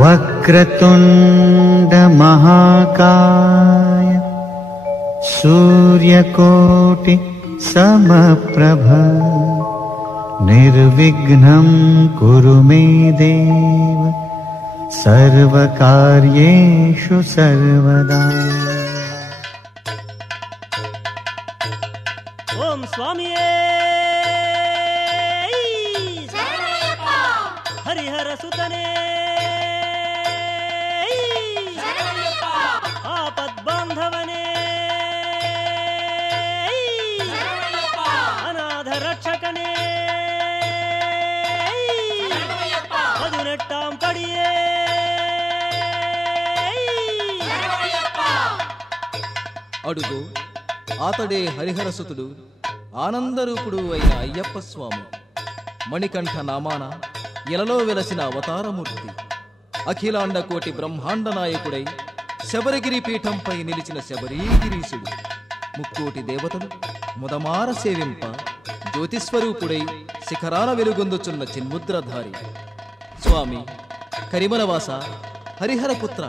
వక్రతుండ మహాకాయ సూర్యకోటి సమప్రభ నిర్విఘ్నం కురు మే దేవ సర్వకార్యేషు సర్వదా. ఓం స్వామియే హరిహర సుతనే ఆపద్బాంధవనే అనాథ రక్షకనే పదునెట్టాం పడియే అడుగు ఆతడే హరిహరసుతుడు ఆనందరూపుడు అయిన అయ్యప్ప స్వామి. మణికంఠ నామాన ఎలలో వెలసిన అవతారమూర్తి. అఖిలాండ కోటి బ్రహ్మాండ నాయకుడై శబరిగిరి పీఠంపై నిలిచిన శబరీగిరీశుడు. ముక్కోటి దేవతలు ముదమార సేవింప జ్యోతిస్వరూపుడై శిఖరాన వెలుగొందుచున్న చిన్ముద్రధారి. స్వామి కరిమలవాస హరిహరపుత్ర,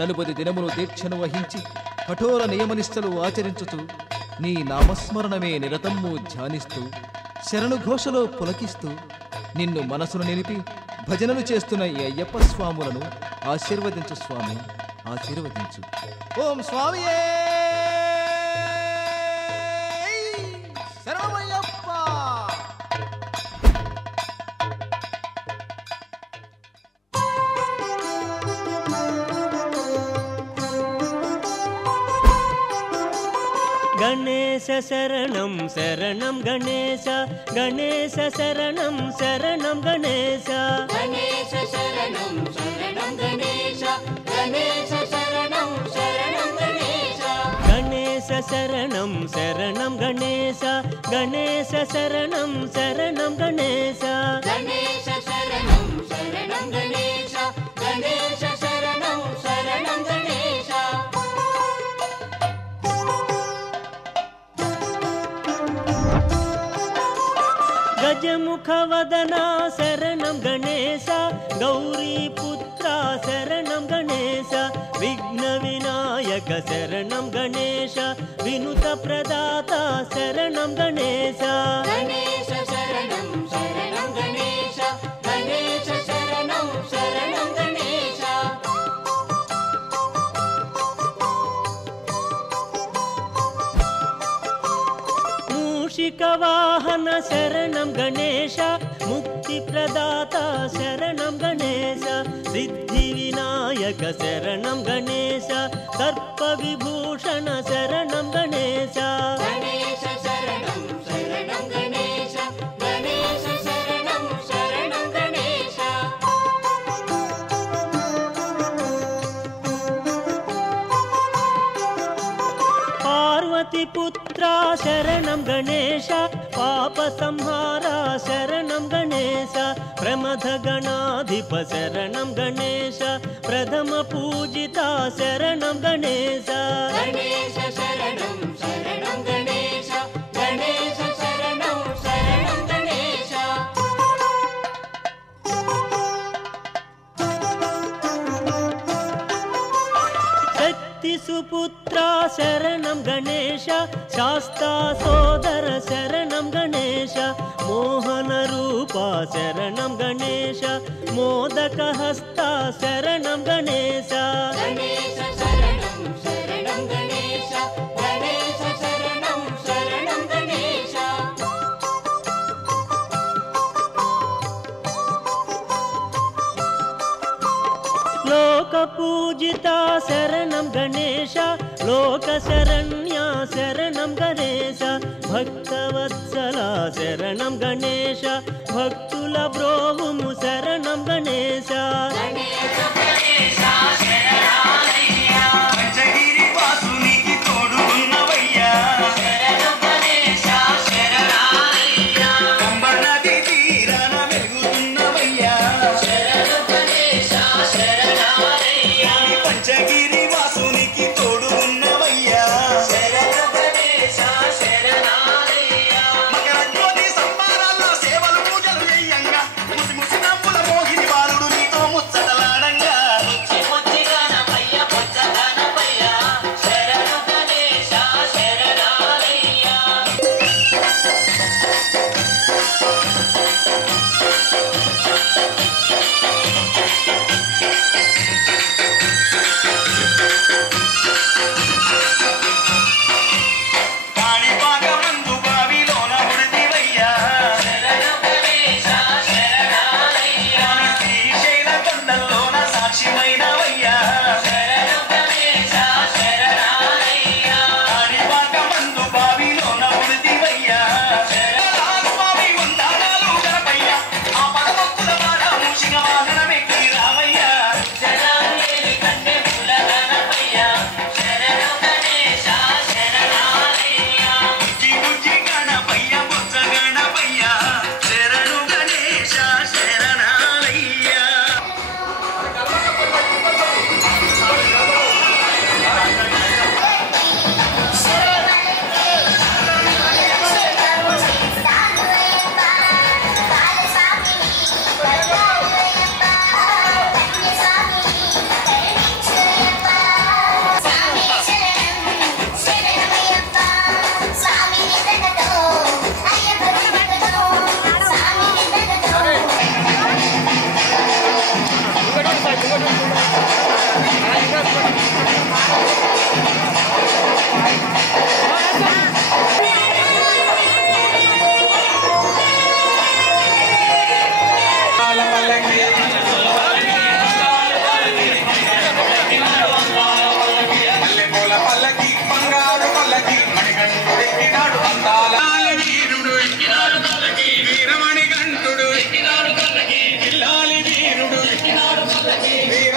నలుబది దినములు దీక్షను వహించి కఠోర నియమనిష్టలు ఆచరించుతూ నీ నామస్మరణమే నిరతమ్ము ధ్యానిస్తూ శరణు ఘోషలో పులకిస్తూ నిన్ను మనసును నిలిపి భజనలు చేస్తున్న ఈ అయ్యప్ప స్వాములను ఆశీర్వదించు స్వామి, ఆశీర్వదించు. ఓం స్వామియే శరణమయ్యప్ప. గణేశ శరణం శరణం గణేశ, గణేశ శరణం శరణం గణేశ, గణేశ శరణం శరణం గణేశ, గణేశ శరణం శరణం గణేశ, గణేశ శరణం శరణం గణేశ, గణేశ శరణం శరణం గణేశ, గణేశ శరణం శరణం గణేశ, గణేశ శరణం శరణం గణేశ. గజముఖవదనా శరణం గణేశ, గౌరీపుత్ర శరణం గణేశ, విఘ్న వినాయక శరణం గణేశ, వినుత ప్రదాత శరణం గణేశ, గణేశ శరణం శరణం గణేశ, గణేశ శరణం శరణం గణేశ. మూషిక వాహన శరణం గణేశ, ముక్తి ప్రదాత శరణం గణేశ, సిద్ధి వినాయక శరణం గణేశ, సర్ప విభూషణ శరణం గణేశ, గణేశ శరణం శరణం గణేశ, గణేశ శరణం శరణం గణేశ. పార్వతి పుత్ర శరణం గణేశ, పాప సంహార శరణం గణేశ, ప్రమథ గణాధిప శరణం గణేశ, ప్రథమ పూజిత శరణం గణేశ, గణేశ శరణం శరణం గణేశ, గణేశ శరణం శరణం గణేశ. శక్తి సుపుత్ర శరణం గణేశ, శాస్తా సోదర శరణం గణేశ, మోహన రూప శరణం గణేశ, మోదక హస్త శరణం గణేశ, గణేశ శరణం శరణం గణేశ, గణేశ శరణం శరణం గణేశ. లోక పూజిత శరణం గణేశ, లోక శరణ్య శరణం గణేశ, భక్తవత్సల శరణం గణేశ, భక్తుల బ్రోవుము శరణం గణేశ, గణేశ గణేశ శరణాలయ్యా, పంచగిరి వాసునికి తోడు ఉన్నవయ్యా, శరణం గణేశ శరణాలయ్యా, పంబనది తీరాన వెలుగుతున్నవయ్యా, శరణం గణేశ శరణాలయ్యా, పంచగిరి వాసునికి తోడు ఉన్నవయ్యా, శరణం గణేశ శరణాలయ్యా, మకర జ్యోతి సంపారాల్లో సేవలు పూజలు చేయంగా ముసి ముసిన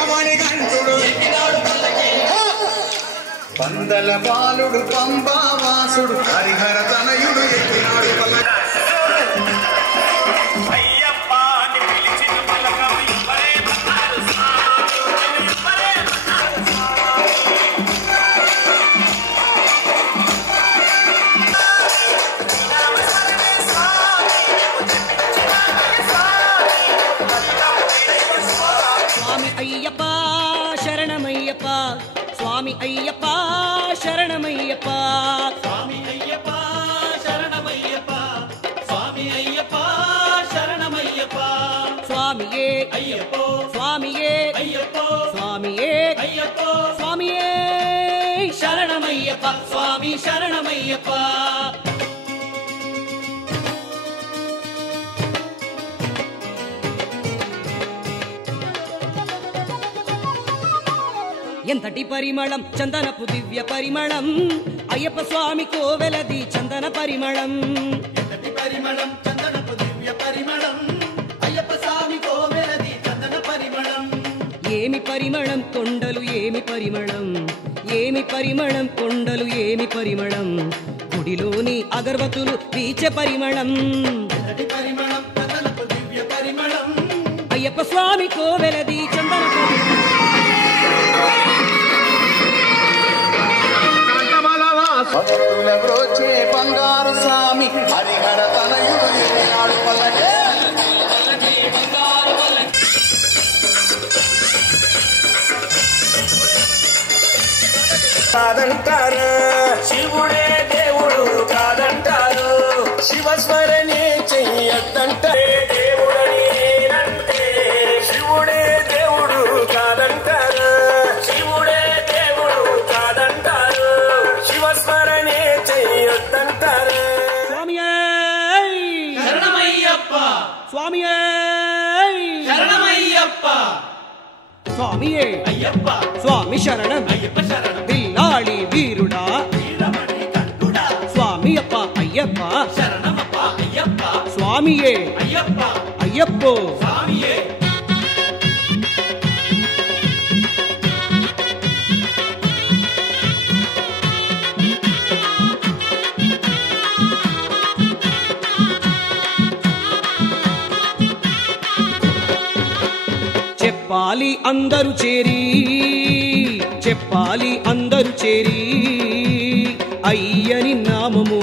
మణికంఠుడు పందల బాలుడు పంబావాసుడు హరిహర తనయుడు ఎక్కినాడు పల్లకి స్వామి అయ్యప్ప శరణమయ్యప్ప స్వామి అయ్యప్ప శరణమయ్యప్ప స్వామి అయ్యప్ప శరణమయ్యప్ప స్వామియే అయ్యప్పో స్వామియే అయ్యప్పో స్వామియే అయ్యప్పో స్వామియే శరణమయ్యప్ప స్వామి శరణమయ్యప్ప ఎంతటి పరిమళం చందనపు దివ్య పరిమళం అయ్యప్ప స్వామి కోవెలది చందన పరిమళం ఎంతటి పరిమళం చందనపు దివ్య పరిమళం అయ్యప్ప స్వామి కోవెలది చందన పరిమళం ఏమి పరిమళం కొండలు ఏమి పరిమళం ఏమి పరిమళం కొండలు ఏమి పరిమళం గుడిలోని అగర్వతులు వీచే పరిమళం ఎంతటి పరిమళం చందనపు దివ్య పరిమళం అయ్యప్ప స్వామి కోవెలది చందన పరిమళం భక్తుల బ్రోచే బంగారు స్వామి హరిహర తనయుడు ఎక్కినాడు పల్లకి కాదంటారు శివుడే దేవుడు కాదంటారు శివస్మరణే చెయ్యొద్దంటే దేవుడని అంటే శివుడే దేవుడు కాదంటారు శివుడే దేవుడు కాదంటారు శివస్మరణే చెయ్యొద్దంటారు స్వామియే శరణమయ్యప్ప స్వామియే శరణమయ్యప్ప స్వామియే అయ్యప్ప స్వామి శరణం అయ్యప్ప శరణం పిల్లాడి వీరుడా వీరమణికంఠుడా స్వామి అప్ప అయ్యప్ప శరణమప్ప అయ్యప్ప స్వామియే అయ్యప్ప అయ్యప్పో స్వామియే చెప్పాలి అందరూ చేరి చెప్పాలి అందరూ చేరి అయ్యని నామము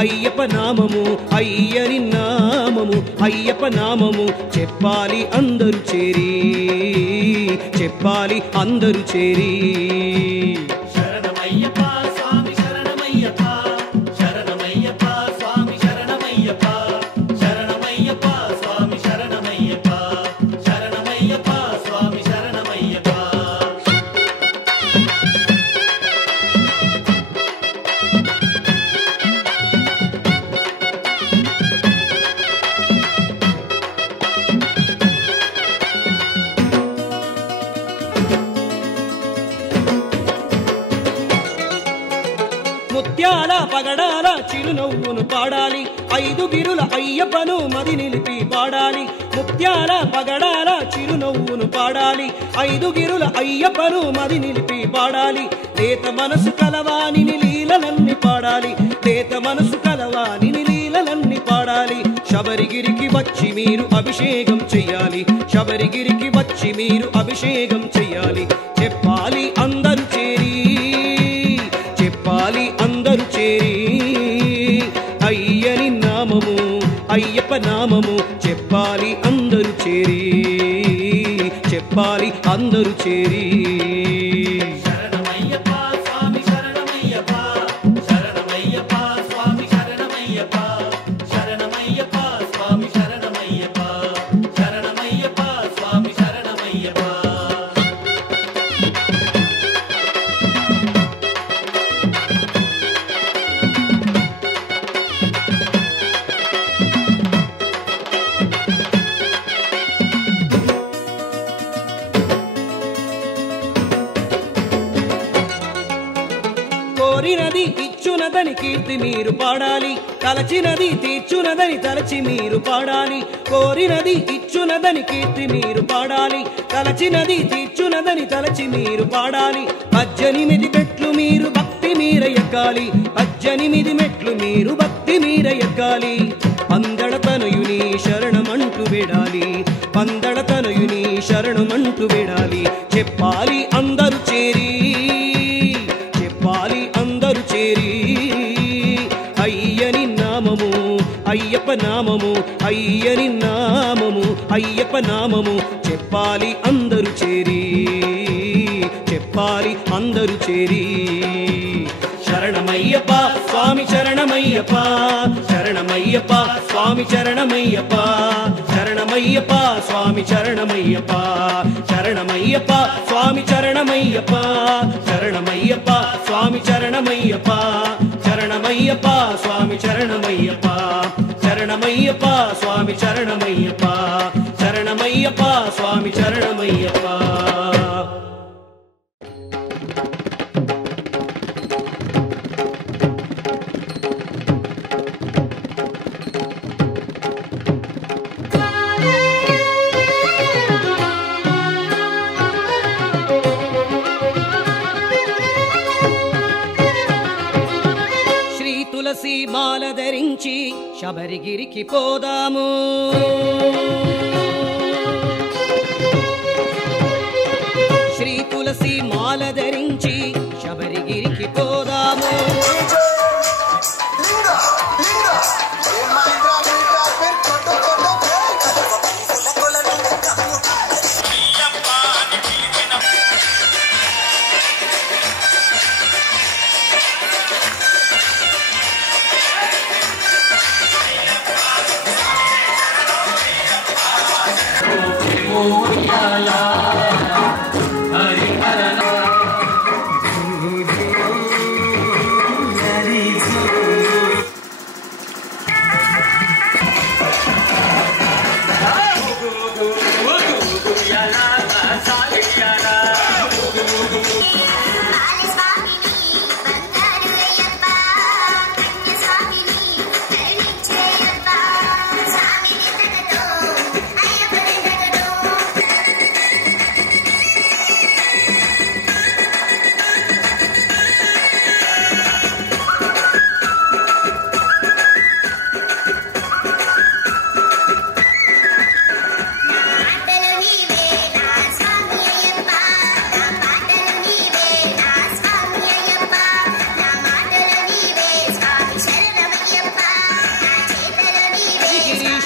అయ్యప్ప నామము అయ్యని నామము అయ్యప్ప నామము చెప్పాలి అందరూ చేరి చెప్పాలి అందరూ చేరి శరణమయ్యప్ప స్వామి శరణమయ్యప్ప శరణమయ్యప్ప స్వామి శరణమయ్యప్ప శరణమయ్యప్ప స్వామి శరణమయ్యప్ప శరణమయ్యప్ప స్వామి శరణమయ్యప్ప ముత్యాల పగడాల చిరునవ్వును పాడాలి ఐదు గిరుల అయ్యప్పను మది నిలిపి పాడాలి ముత్యాల పగడాల చిరునవ్వును పాడాలి ఐదు గిరుల అయ్యప్పను మది నిలిపి పాడాలి లేత మనసు కలవాని లీలలన్నీ పాడాలి లేత మనసు కలవాని లీలలన్నీ పాడాలి శబరిగిరికి వచ్చి మీరు అభిషేకం చెయ్యాలి శబరిగిరికి వచ్చి మీరు అభిషేకం చెయ్యాలి చెప్పాలి అందరూ చేరి చెప్పాలి అందరూ చేరి అయ్యని నామము అయ్యప్ప నామము చెప్పాలి అందరూ చేరి చెప్పాలి అందరూ చేరి శరణమయ్యప్ప స్వామి శరణమయ్యప్ప శరణమయ్యప్ప స్వామి శరణమయ్యప్ప శరణమయ్యప్ప స్వామి శరణమయ్యప్ప శరణమయ్యప్ప స్వామి శరణమయ్యప్ప తీర్చునదని కీర్తి మీరు పాడాలి, తలచినది తీర్చునదని తలచి మీరు పాడాలి, కోరినది ఇచ్చునదని కీర్తి మీరు పాడాలి, తలచినది తీర్చునదని తలచి మీరు పాడాలి. 18 మెట్లు మీరు భక్తి మీర ఎక్కాలి, 18 మెట్లు మీరు భక్తి మీర ఎక్కాలి. పందడతనయుని శరణమంటూ విడాలి, పందడతనయుని శరణమంటూ విడాలి. చెప్పాలి అందరూ చేరి, చెప్పాలి అందరూ చేరి, అయ్యని నామము అయ్యప్ప నామము, అయ్యని నామము అయ్యప్ప నామము. చెప్పాలి అందరూ చేరి, చెప్పాలి అందరూ చేరి. శరణమయ్యప్ప స్వామి శరణమయ్యప్ప, శరణమయ్యప్ప స్వామి శరణమయ్యప్ప, శరణమయ్యప్ప స్వామి శరణమయ్యప్ప, శరణమయ్యప్ప స్వామి శరణమయ్యప్ప, శరణమయ్యప్ప స్వామి శరణమయ్యప్ప, శరణమయ్యప్ప స్వామి శరణమయ్యప్ప, శరణమయ్యప్ప స్వామి శరణమయ్యప్ప, శరణమయ్యప్ప స్వామి శరణమయ్యప్ప. తులసి మాల ధరించి శబరిగిరికి పోదాము, శ్రీ తులసి మాల ధరించి శబరిగిరికి పోదాము.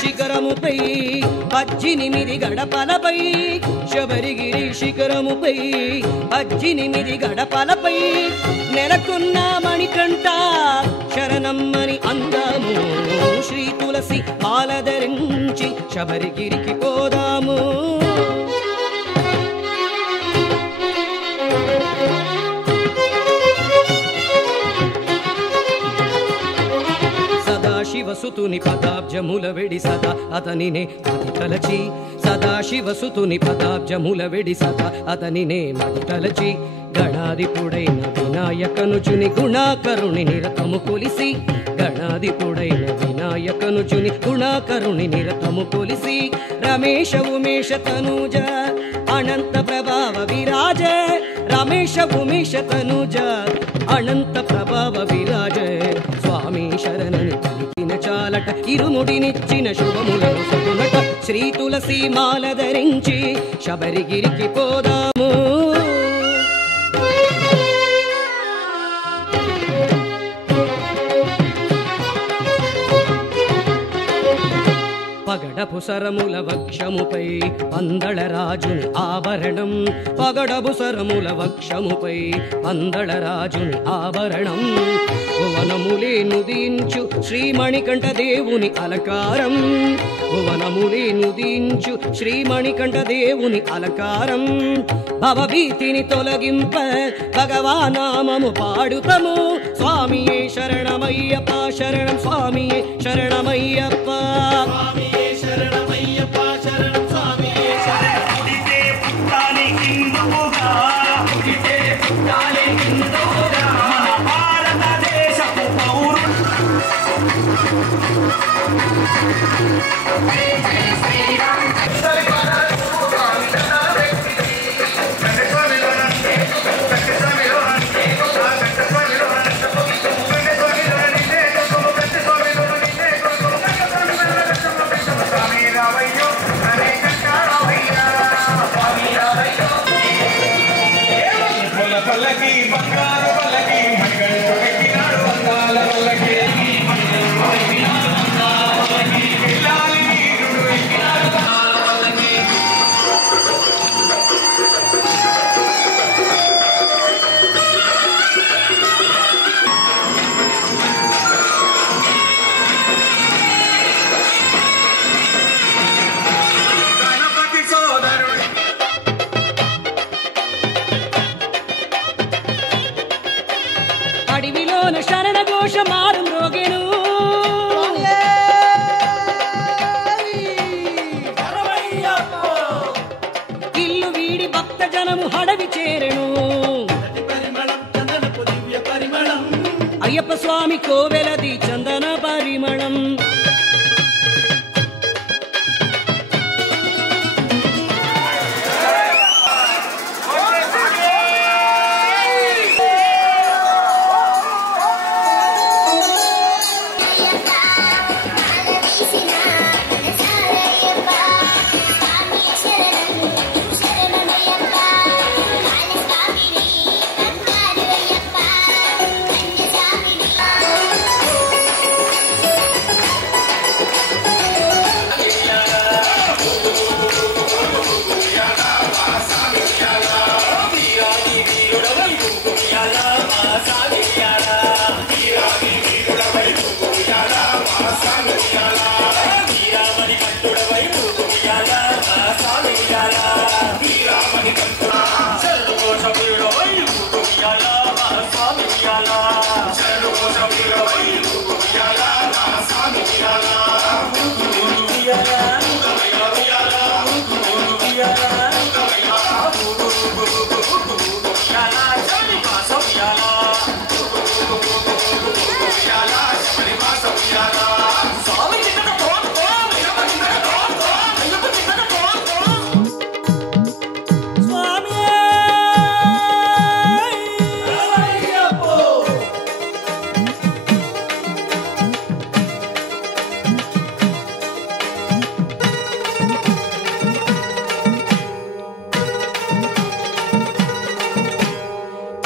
శిఖరముపై 18 గడపలపై, శబరిగిరి శిఖరముపై 18 గడపలపై నెలకొన్న మణికంఠ శరణమ్మని అందాము. శ్రీ తులసి మాల ధరించి శబరిగిరికి పోదాము. శివసుతుని పదాబ్జముల వెడి సదా అతనినే మది తలచి, సదాశివసుతుని పదాబ్జముల వెడి సదా అతనినే మది తలచి, గణాధిపుడైన వినాయకనుచుని గుణాకరుని నిరతము కొలిసి, గణాధిపుడైన వినాయకనుచుని గుణాకరుని నిరతము కొలిసి, రమేశ ఉమేశ తనూజ అనంత ప్రభావ విరాజ, రమేశ ఉమేశ తనూజ అనంత ప్రభావ విరాజ. స్వామి శరణని పలికిన చాలట, ఇరుముడినిచ్చిన శుభములను సగునట. శ్రీ తులసి మాల ధరించి శబరిగిరికి పోదాము. పగడపు సరముల వక్షముపై పందళరాజుని ఆభరణం, పగడపు సరముల వక్షముపై పందళరాజుని ఆభరణం, భువనములే నుదించు శ్రీమణికంఠ దేవుని అలంకారం, భువనములే నుదించు శ్రీమణికంఠ దేవుని అలంకారం. భవభీతిని తొలగింప భగవానామము పాడుతము. స్వామియే శరణమయ్యప్ప శరణం, స్వామియే శరణమయ్యప్ప, స్వామియే శరణమయ్యప్ప శరణం, స్వామియే శరణం. ఉడితే పుట్టాలి కిందుగా, ఉడితే పుట్టాలి కిందుగా, మన భారతదేశపు పల్లకి బంగారు పల్లకి మగళ్ళు ఎక్కినాడు అందాల పల్లకి పిల్లాలి వీరుడు ఎక్కినాడు అందాల పల్లకి గణపతి సోదరుడు అడవిలోన శరణ ఘోష మారు మ్రోగెను ఇల్లు వీడి భక్త జనము హడవి చేరెను పరిమళం చందనపు దివ్య పరిమళం అయ్యప్ప స్వామి కోవెలది చందన పరిమళం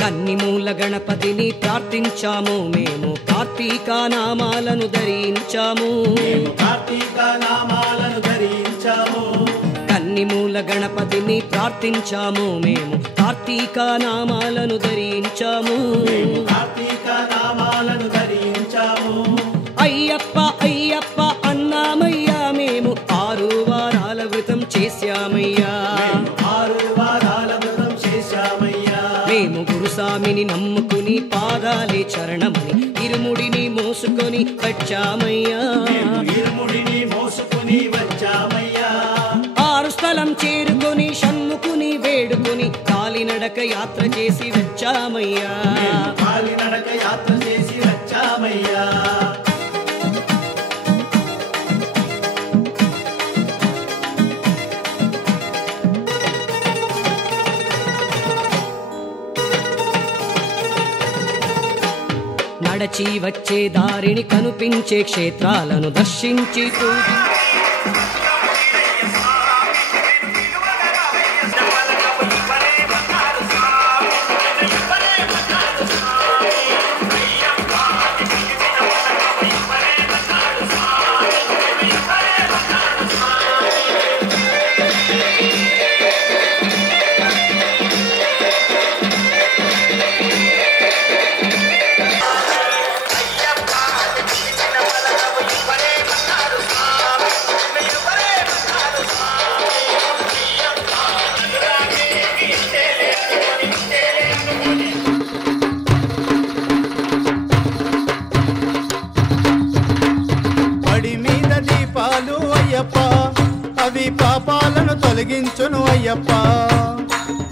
కన్నిమూల గణపతిని ప్రార్థించాము మేము కార్తీక నామాలను ధరించాము కార్తీక నామాలను ధరించాము కన్నిమూల గణపతిని ప్రార్థించాము మేము కార్తీక నామాలను ధరించాము కార్తీక నామాలను ధరించాము అయ్యప్ప అయ్యప్ప అన్నామయ్యా మేము 6 వారాల వ్రతం చేశామయ్యా 6 వారాల వ్రతం చేశామయ్యా మేము గురుస్వామిని నమ్ముకుని పాదాలే చరణమని ఇరుముడిని మోసుకొని వచ్చామయ్యా ఇరుముడిని మోసుకుని వచ్చామయ్యా 6 స్థలం చేరుకొని షణ్ముకుని వేడుకొని కాలినడక యాత్ర చేసి వచ్చామయ్యా కాలినడక యాత్ర చేసి వచ్చామయ్యా నడచి వచ్చే దారిని కనిపించే క్షేత్రాలను దర్శించి పూజి పడి మీద దీపాలు అయ్యప్ప అవి పాపాలను తొలగించును అయ్యప్ప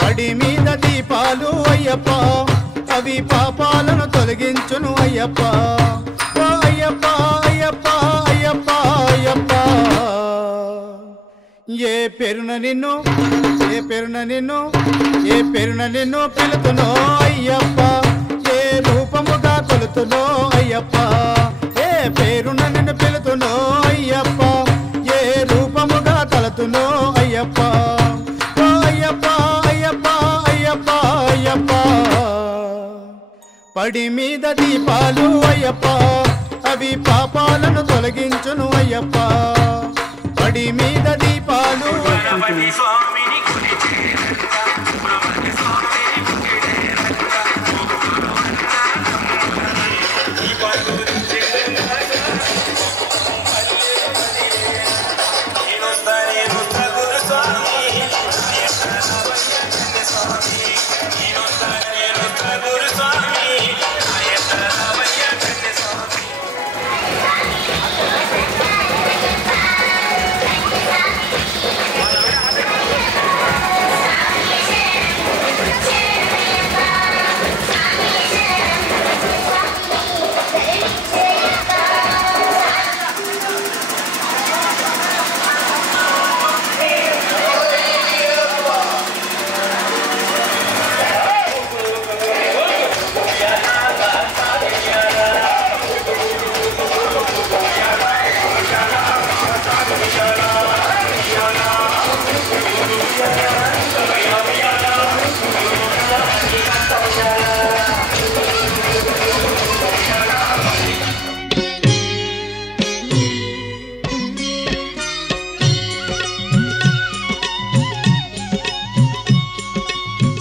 పడి మీద దీపాలు అయ్యప్ప అవి పాపాలను తొలగించును అయ్యప్ప ఓ అయ్యప్ప అయ్యప్ప అయ్యప్ప అయ్యప్ప ఏ పేరున నిన్ను ఏ పేరున నిన్ను ఏ పేరున నిన్ను పిలుతునో అయ్యప్ప ఏ రూపముగా కొలుతునో అయ్యప్ప ఏ పేరున నిన్ను పిలుతునో అయ్యప్ప ఏ రూపముగా కలుతునో అయ్యప్ప ఓ అయ్యప్ప అయ్యప్ప అయ్యప్ప అయ్యప్ప పడి మీద దీపాలు అయ్యప్ప అవి పాపాలను తొలగించును అయ్యప్ప పడి మీద దీపాలు గణపతి స్వామిని కొలిచే సుబ్రహ్మణ్య స్వామిని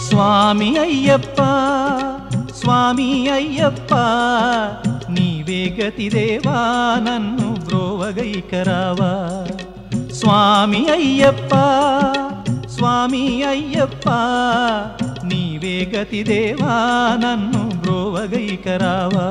స్వామి అయ్యప్ప స్వామి అయ్యప్ప నీవే గతి దేవా నన్ను బ్రోవగైకరావా స్వామి అయ్యప్ప స్వామి అయ్యప్ప నీవే గతి దేవా నన్ను బ్రోవగైకరావా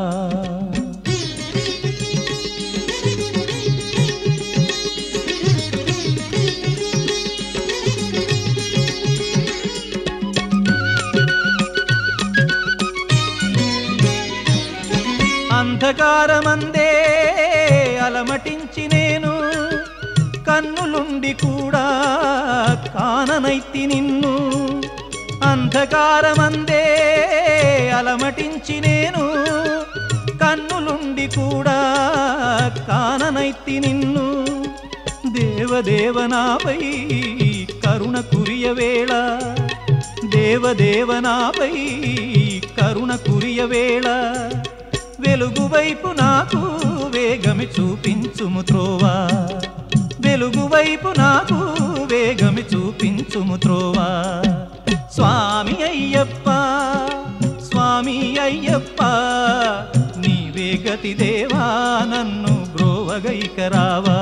అంధకారమందే అలమటించి నేను కన్నులుండి కూడా కాననైతి నిన్ను అంధకారమందే అలమటించి నేను కన్నులుండి కూడా కాననైతి నిన్ను దేవదేవనాపై కరుణ కురియవేళ దేవదేవనాపై కరుణ కురియవేళ వెలుగు వైపు నాకు వేగమి చూపించుము త్రోవా వెలుగు వైపు నాకు వేగమి చూపించుము త్రోవా స్వామి అయ్యప్ప స్వామి అయ్యప్ప నీవే గతి దేవా నన్ను బ్రోవగైకరావా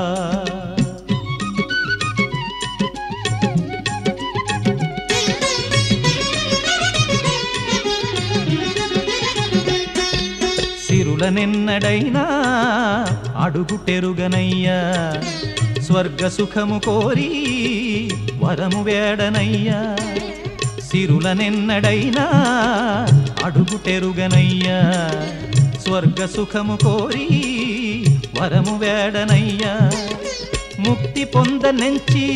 సిరులనెన్నడైనా అడుగుటెరుగనయ్యా స్వర్గ సుఖము కోరి వరము వేడనయ్యా సిరులనెన్నడైనా అడుగుటెరుగనయ్యా స్వర్గ సుఖము కోరి వరము వేడనయ్యా ముక్తి పొందనెంచి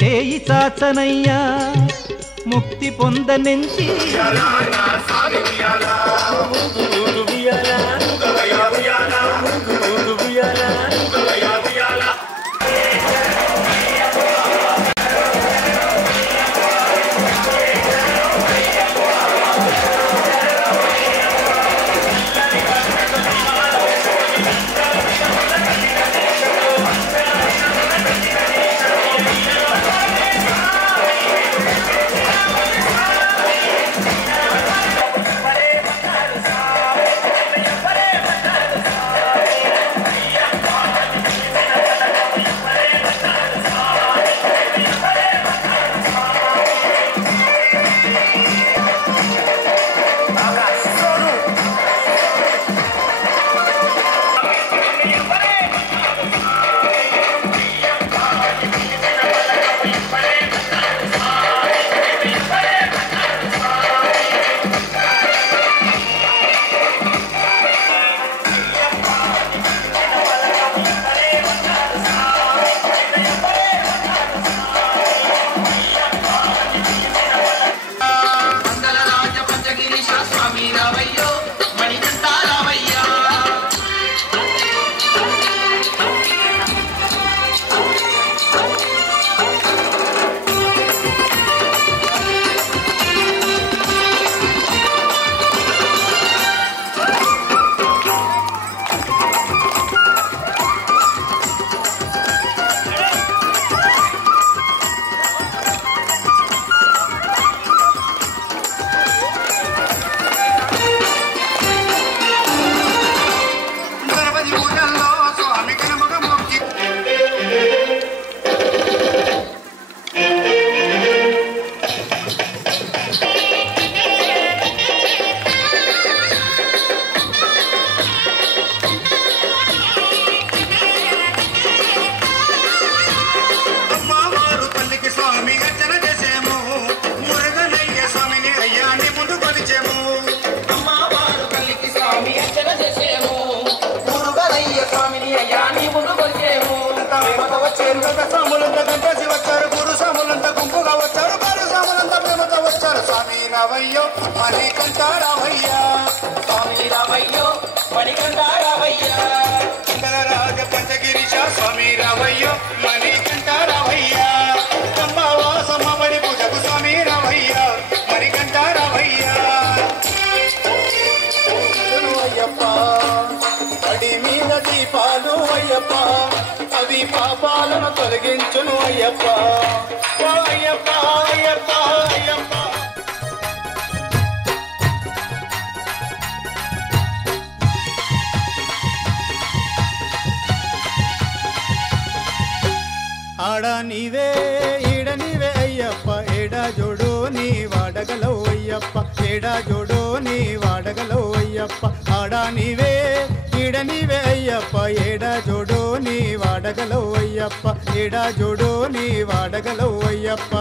చేయి చాచనయ్యా ముక్తి పొందనెంచి Pare యోగ స్వాములంతా గంటేసి వచ్చారు, గురు స్వాములంతా గుంపుగా వచ్చారు, బాలు స్వాములంతా ప్రేమతో వచ్చారు. స్వామి రావయ్యో మణికంఠ రావయ్యా, స్వామి రావయ్యో మణికంఠ రావయ్యా, రాజ పంచగిరీశ స్వామి రావయ్యో మణికంఠ రావయ్యా, సంభావాసమడి పూజకు స్వామి రావయ్యా మణికంఠ రావయ్యా. అయ్యప్ప పడి మీద దీపాలు అయ్యప్ప, అవి పాపాలను తొలగించును అయ్యప్ప. ఓ అయ్యప్ప అయ్యప్ప అయ్యప్ప. ఆడ నీవే ఈడ నీవే అయ్యప్ప, ఏడా జోడు నీ వాడగలవు అయ్యప్ప, ఏడా జోడు నీ వాడగలవు అయ్యప్ప. ఆడ నీవే ఈడ నీవే అయ్యప్ప, ఏడా జోడు నీ వాడగలవు అయ్యప్ప, ఏడా జోడు నీ వాడగలవు అయ్యప్ప.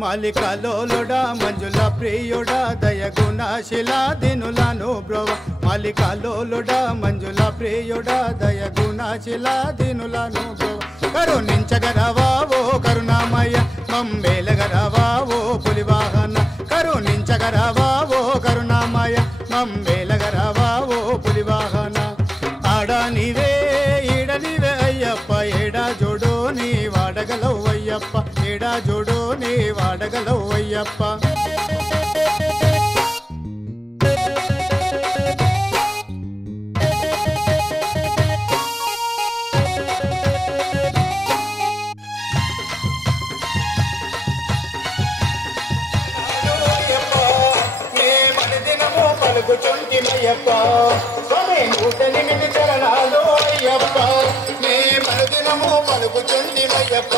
మాలికలోలుడా మంజుల ప్రియుడా దయగుణశిలా దినులను బ్రోవ, మాలికలోలుడా మంజుల ప్రియుడా దయగుణశిలా దినులను బ్రోవ. కరుణించగరవా ఓ కరుణామయ మమ్మేలగరవా ఓ పులివాహన, కరుణించగరవా ఓ కరుణామయ మమ్మేలగరవా ఓ పులివాహన. ఆడ నీవే ఈడ నీవే అయ్యప్ప, ఏడా జోడు నీ వాడగలవు అయ్యప్ప, ఏడా జోడు నీ వాడగలవు అయ్యప్ప. పలుకుచుంటిమయ్యప్ప స్వామి 108 చరణాలు అయ్యప్ప, నే మరుదినము పలుకుచుంటిమయ్యప్ప.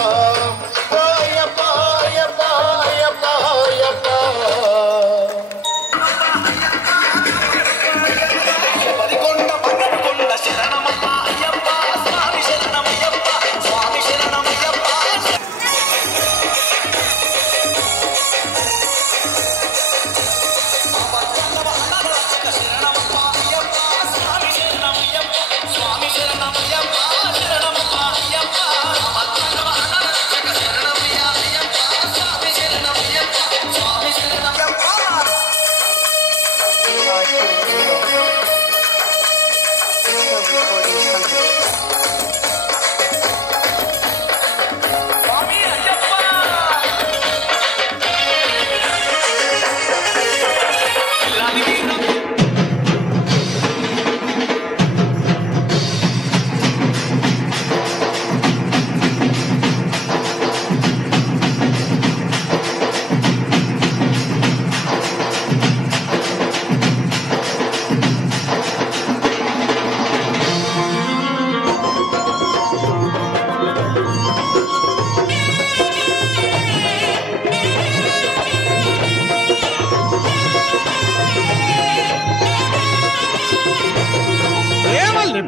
అయ్యప్ప అయ్యప్ప అయ్యప్ప అయ్యప్ప. పరికొండ పట్టకొండ శరణమయ్య అయ్యప్ప, స్వామి శరణమయ్యప్ప, స్వామి శరణమయ్యప్ప.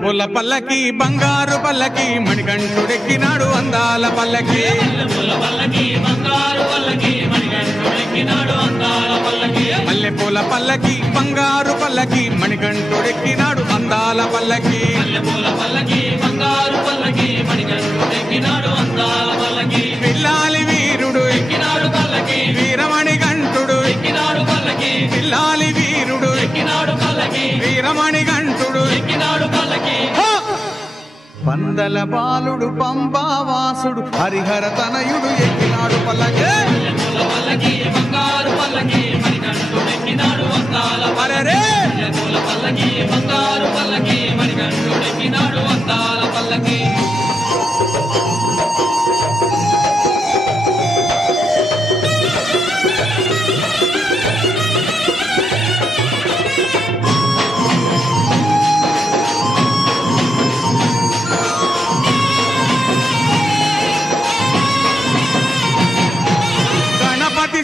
పూల పల్లకి బంగారు పల్లకి మణికంఠుడెక్కినాడు అందాల పల్లకి, మల్లె పూల పల్లకి బంగారు పల్లకి మణికంఠుడెక్కినాడు అందాల పల్లకి, పిల్లాలి వీరుడు ఎక్కినాడు పల్లకి, వీరమణి కంఠుడు ఎక్కినాడు పల్లకి, పిల్లాలి వీరుడు ఎక్కినాడు పల్లకి, వీరమణి కంఠుడు ఎక్కినాడు పల్లకి. పందల బాలుడు పంబావాసుడు హరిహర తనయుడు ఎక్కినాడు పల్లకి, బంగారు పల్లకి మణికంఠుడెక్కినాడు అందాల పల్లకి, బంగారు పల్లకి మణికంఠుడెక్కినాడు అందాల పల్లకి.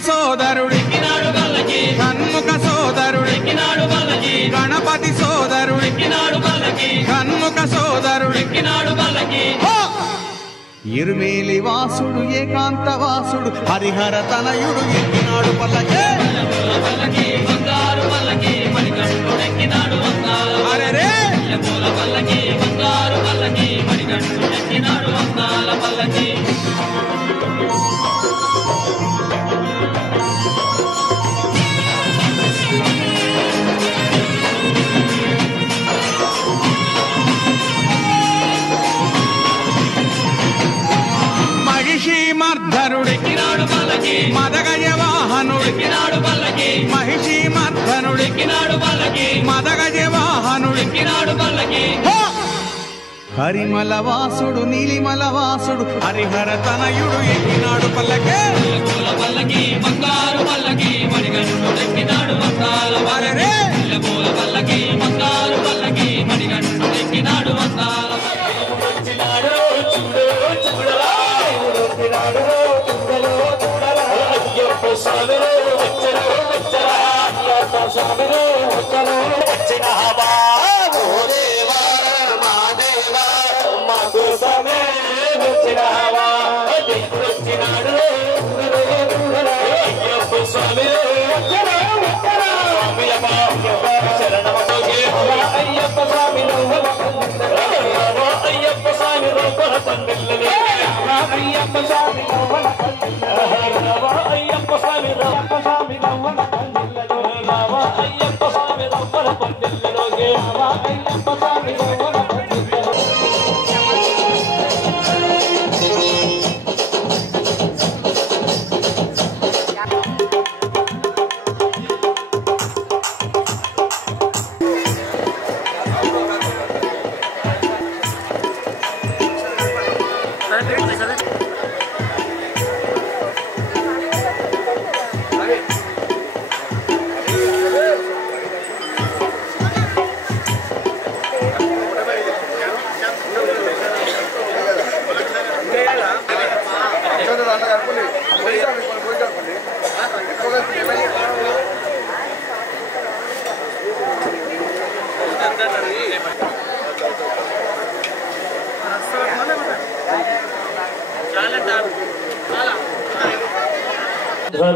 సోదరుడు షణ్ముఖ సోదరుడు పల్లకి కన్ముక సోదరుడు ఎక్కినాడు పల్లకి ఇరుమేలి వాసుడు ఏకాంత వాసుడు హరిహర తనయుడు ఎక్కినాడు పల్లకే పల్లకి బంగారు పల్లకి మణికంఠుడు ఎక్కినాడు వందాల అరెరే పూల పల్లకి బంగారు పల్లకి మణికంఠుడు ఎక్కినాడు వందాల పల్లకి మహిషీమర్ధనుడు ఎక్కినాడు పల్లకి మదగజ వాహనుడు ఎక్కినాడు పల్లకి మహిషీమర్ధనుడు ఎక్కినాడు పల్లకి మదగజ వాహనుడు ఎక్కినాడు పల్లకి హరిమల వాసుడు నీలిమల వాసుడు హరిహర తనయుడు ఎక్కినాడు పల్లకే పూల పల్లకి బంగారు పల్లకి మణికంఠుడు ఎక్కినాడు వందాల అరెరే పూల పల్లకి బంగారు పల్లకి మణికంఠుడు ఎక్కినాడు వందాల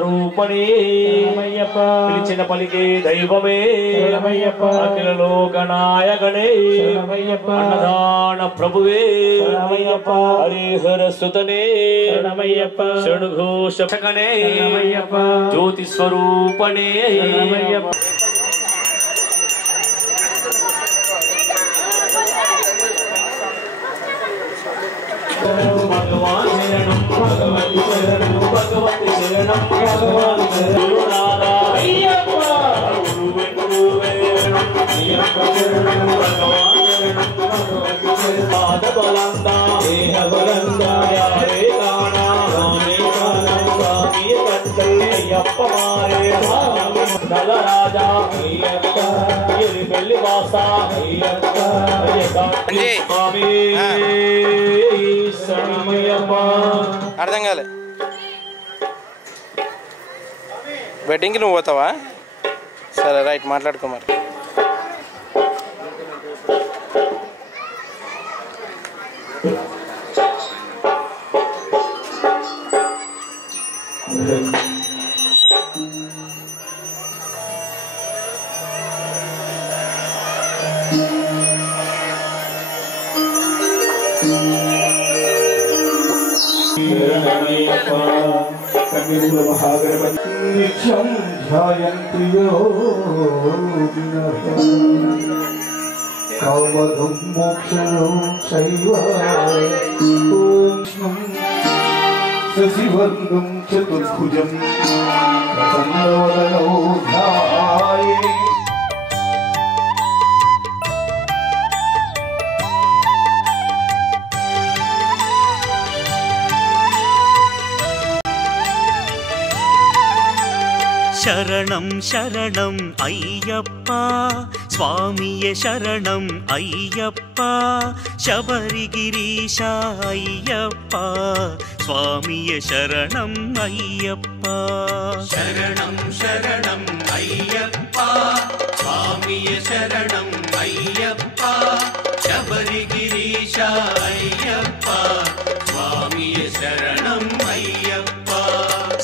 రూపణే పిలిచిన పలికే దైవమే అఖిలలో గణాయగణే అన్నదాన ప్రభువే హరిహర సుతనే శరణుఘోషకనే జ్యోతి స్వరూపణే భగవాన్ శరణం భగవతి శరణం భగవతి శరణం భగవాన్ శరణం అయ్యప్ప గురువే గురువే అయ్యప్ప శరణం భగవాన్ శరణం భగవతి శరణం పాద బలందా దేహ బలందా యారే గానా గానే గానా స్వామి తండ్రి అయ్యప్ప మారే దళ రాజా అయ్యప్ప ఎరిపెల్లి వాస అయ్యప్ప స్వామి అర్థం కాలే వెడ్డింగ్కి నువ్వు పోతావా సరే రైట్ మాట్లాడుకో మరి నిత్యం ధ్యాయంతి యోగినః కౌమధం మోక్షణం చైవ విష్ణుం శశివర్ణం చతుర్భుజం ప్రసన్నవదనో ధ్యాయేత్ శరణం శరణం అయ్యప్ప స్వామియే శరణం అయ్యప్ప శబరిగిరీశ అయ్యప్ప స్వామియే శరణం అయ్యప్ప శరణం శరణం అయ్యప్ప స్వామియే శరణం అయ్యప్ప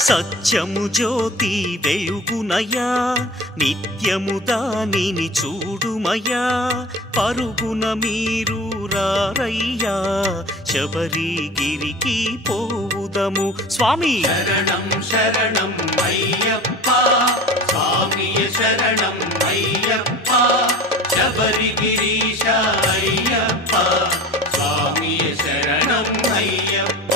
సత్యము జ్యోతి వెలుగునయా నిత్యము దానిని చూడుమయా పరుగున మీరు రారయ్యా శబరిగిరికి పోవుదము స్వామి శరణం శరణం అయ్యప్ప స్వామియ శరణం అయ్యప్ప శబరిగిరీశ అయ్యప్ప స్వామియ శరణం అయ్యప్ప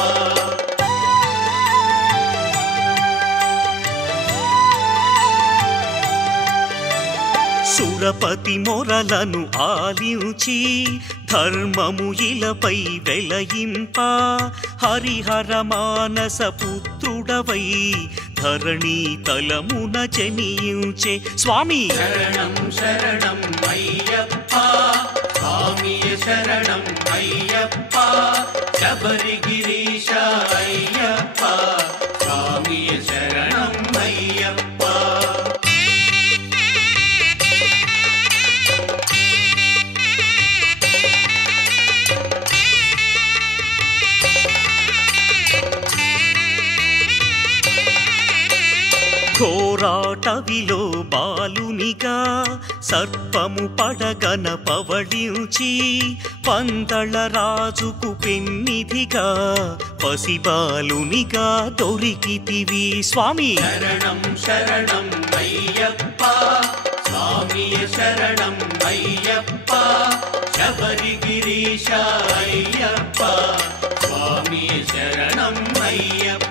సురపతి మొరలను ఆలించి ధర్మము ఇలపై వెలయింప హరిహర మానస పుత్రుడవై ధరణి తలమున జనించే స్వామి శరణం శరణం అయ్యప్ప స్వామియ శరణం అయ్యప్ప శబరిగిరీశ అయ్యప్ప స్వామియ శరణం అయ్యప్ప ఘోరాటవిలో బాలునిగా సర్పము పడగన పవళించి పందళ రాజుకు పెన్నిధిగా పసిబాలునిగా దొరికితివి స్వామి శరణం శరణం అయ్యప్ప స్వామియ శరణం అయ్యప్ప శబరిగిరీశ అయ్యప్ప స్వామియ శరణం అయ్యప్ప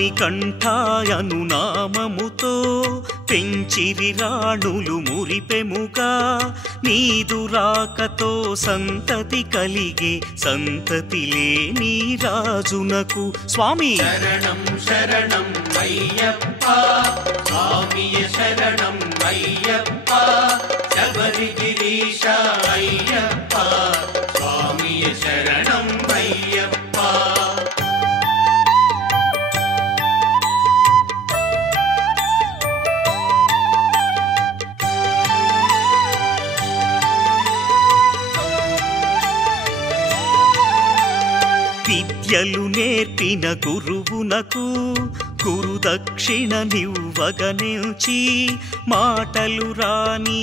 మణికంఠాయను నామముతో పెంచిరి రాణులు మురిపెముగా నీదు రాకతో సంతతి కలిగే సంతతి లేని రాజునకు స్వామి శరణం శరణం అయ్యప్ప స్వామియ శరణం అయ్యప్ప శబరిగిరీశ అయ్యప్ప స్వామియ శరణం అయ్యప్ప విద్యలు నేర్పిన గురువునకు గురుదక్షిణ నివ్వగనించి మాటలు రాని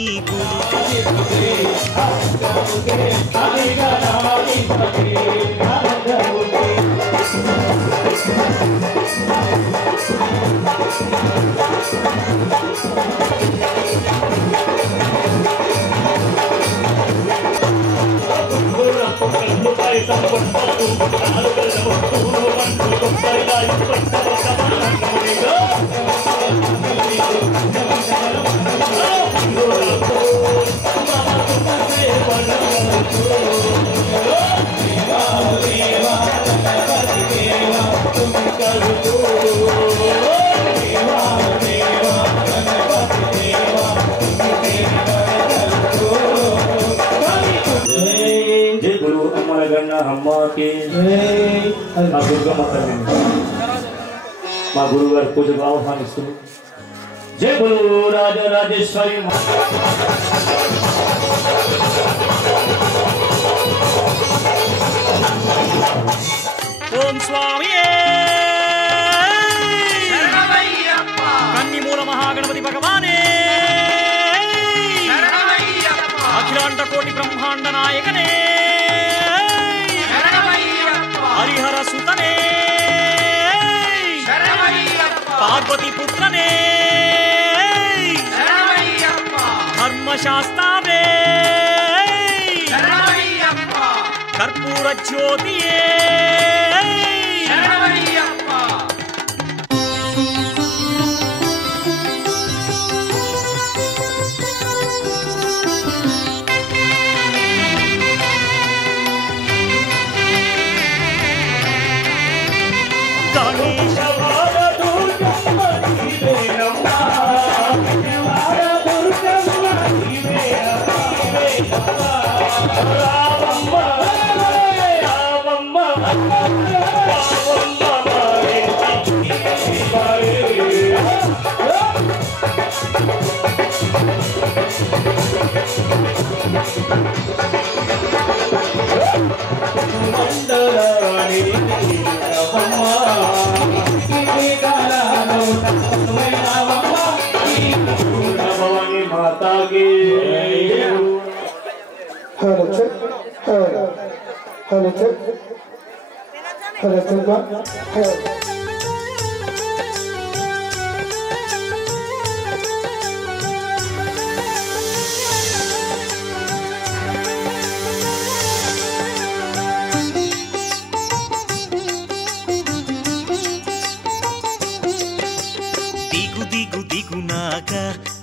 మా దుర్గమ్మ తల్లి మా గురువు గారి పూజకు ఆహ్వానిస్తూ జై బులు రాజరాజేశ్వరి ఓం స్వామి కన్నిమూల మహాగణపతి భగవానే అఖిలాండ కోటి బ్రహ్మాండ నాయకనే హరిహర సుతనే పార్వతి పుత్రనే ధర్మశాస్త్రావే కర్పూర జ్యోతియే రామమ్మ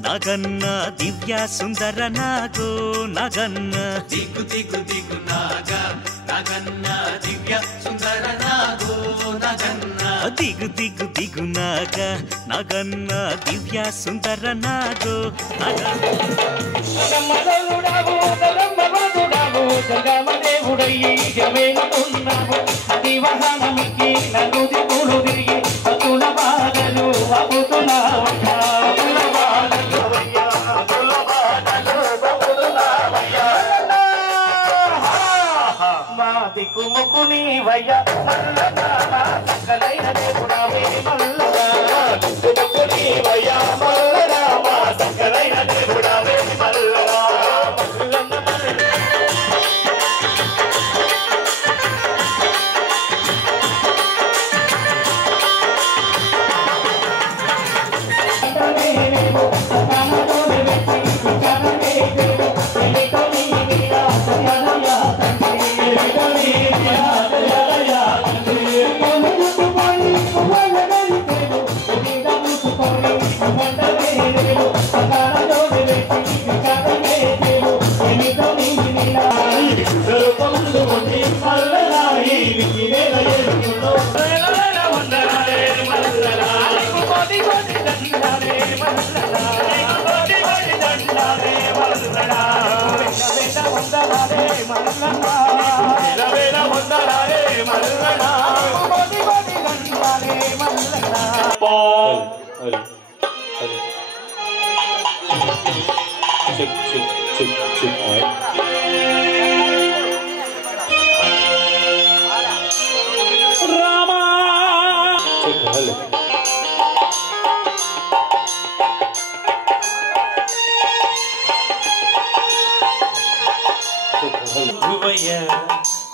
నగన్న దివ్య సుందర నాగో నగన్న దిగు దిగు దిగు నాగా నగన్న దివ్య సుందర నాగో నగన్న దిగు దిగు దిగు నాగ నగన్న దివ్య సుందర నాగో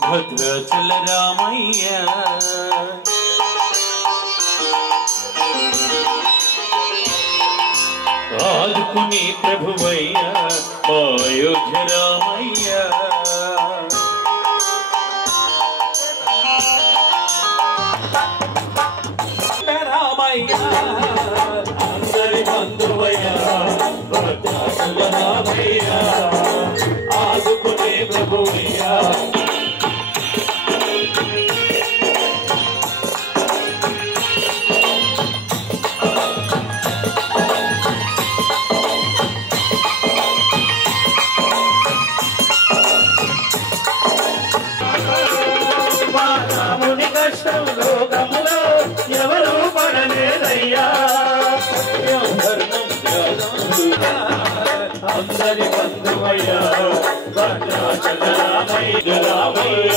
భద్రాచల రామయ్య ఆదుకుని ప్రభువయ్య అయోధ్య రామయ్య రామయ్య అందరి బంధువయ్య భద్రాచల రామయ్య ఆదుకుని ప్రభువయ్య ఎవరు పడలేదయ్యా అందరి బంధువయ్యా భద్రాచల రామయ్య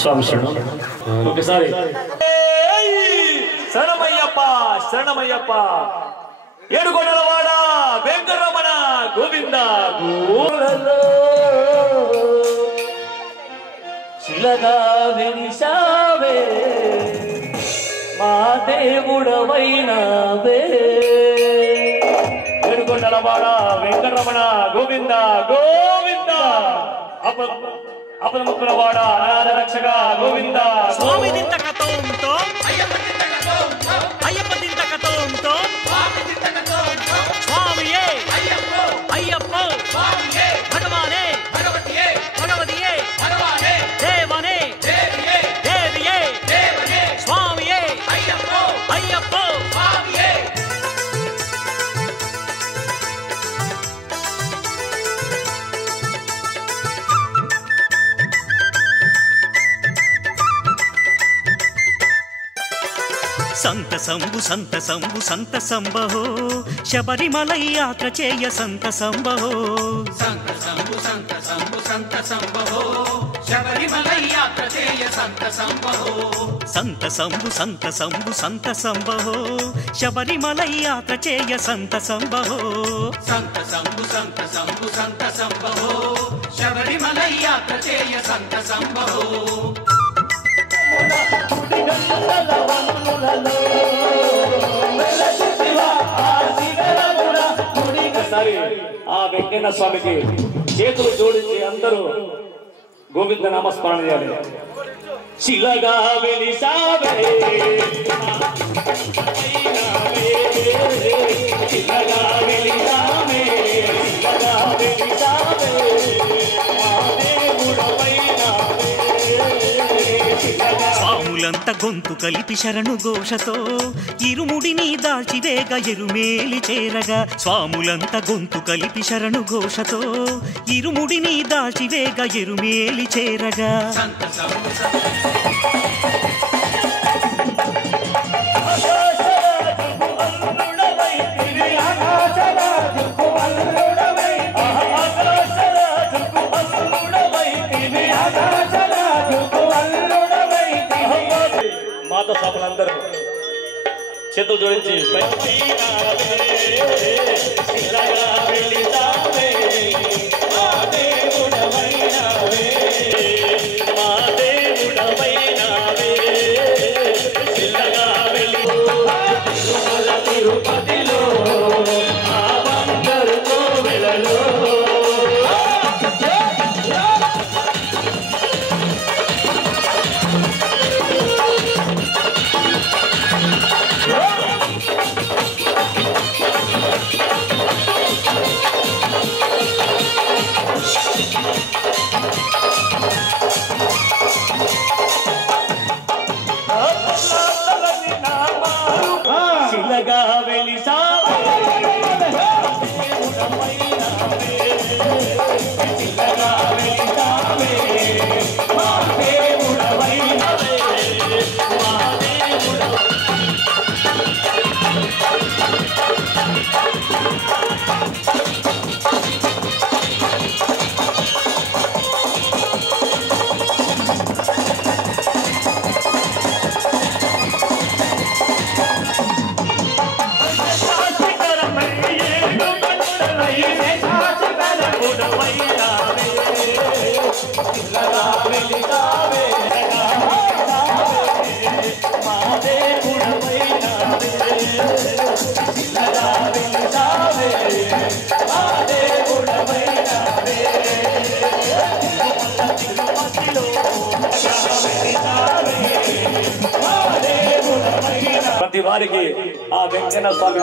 స్వామి శరణం. ఒకసారి శరణమయ్యప్ప శరణమయ్యప్ప ఏడుకొండలవాడ వెంకటరమణ గోవింద శిలగా వెలిసావే మా దేవుడవైనావే. ఏడుకొండలవాడ వెంకటరమణ గోవింద గోవింద. అపరముక్కులవాడ అనాథ రక్షక గోవింద. స్వామి దింతకతోంతో అయ్యప్ప దింతకతోంతో స్వామియే అయ్యప్ప భగవానే భగవతియే దేవనే దేవియే స్వామియే అయ్యప్ప. సంత సంబు సంత సంబు సంత సంబహో శబరిమలై యాత్ర చేయ సంత సంబహో. సంత సంబు సంత సంబు సంత సంబహో శబరిమలై యాత్ర చేయ సంత సంబహో. సంత సంబు సంత సంబు సంత సంబహో శబరిమలై యాత్ర చేయ సంత సంబహో. సంత సంబు సంత సంబు సంత సంబహో శబరిమలై యాత్ర చేయ సంత సంబహో. ఒకసారి ఆ వెంకన్న స్వామికి చేతులు జోడించి అందరూ గోవింద నామస్మరణ చేయాలి. శిలగా వెలిసావే శిలగా వెలిసావే శిలగా వెలిసావే స్వాములంత గొంతు కలిపి శరణు ఘోషతో ఇరుముడిని దాల్చివేగ ఎరుమేలి చేరగా. స్వాములంత గొంతు కలిపి శరణు ఘోషతో ఇరుముడిని దాల్చివేగ ఎరుమేలి చేరగా. మాతో సభలందరూ చేతులు జోడించి తిరుపతిలో ఆ బంగారు కోవెలలో శిలగా వెలిసావే శిలగా వెలిసావే మా దేవుడవైనవే మా దేవుడ. ప్రతి వారికి ఆ వెంకన్న స్వామి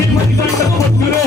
శ్రీమతి గంటకు వద్దురే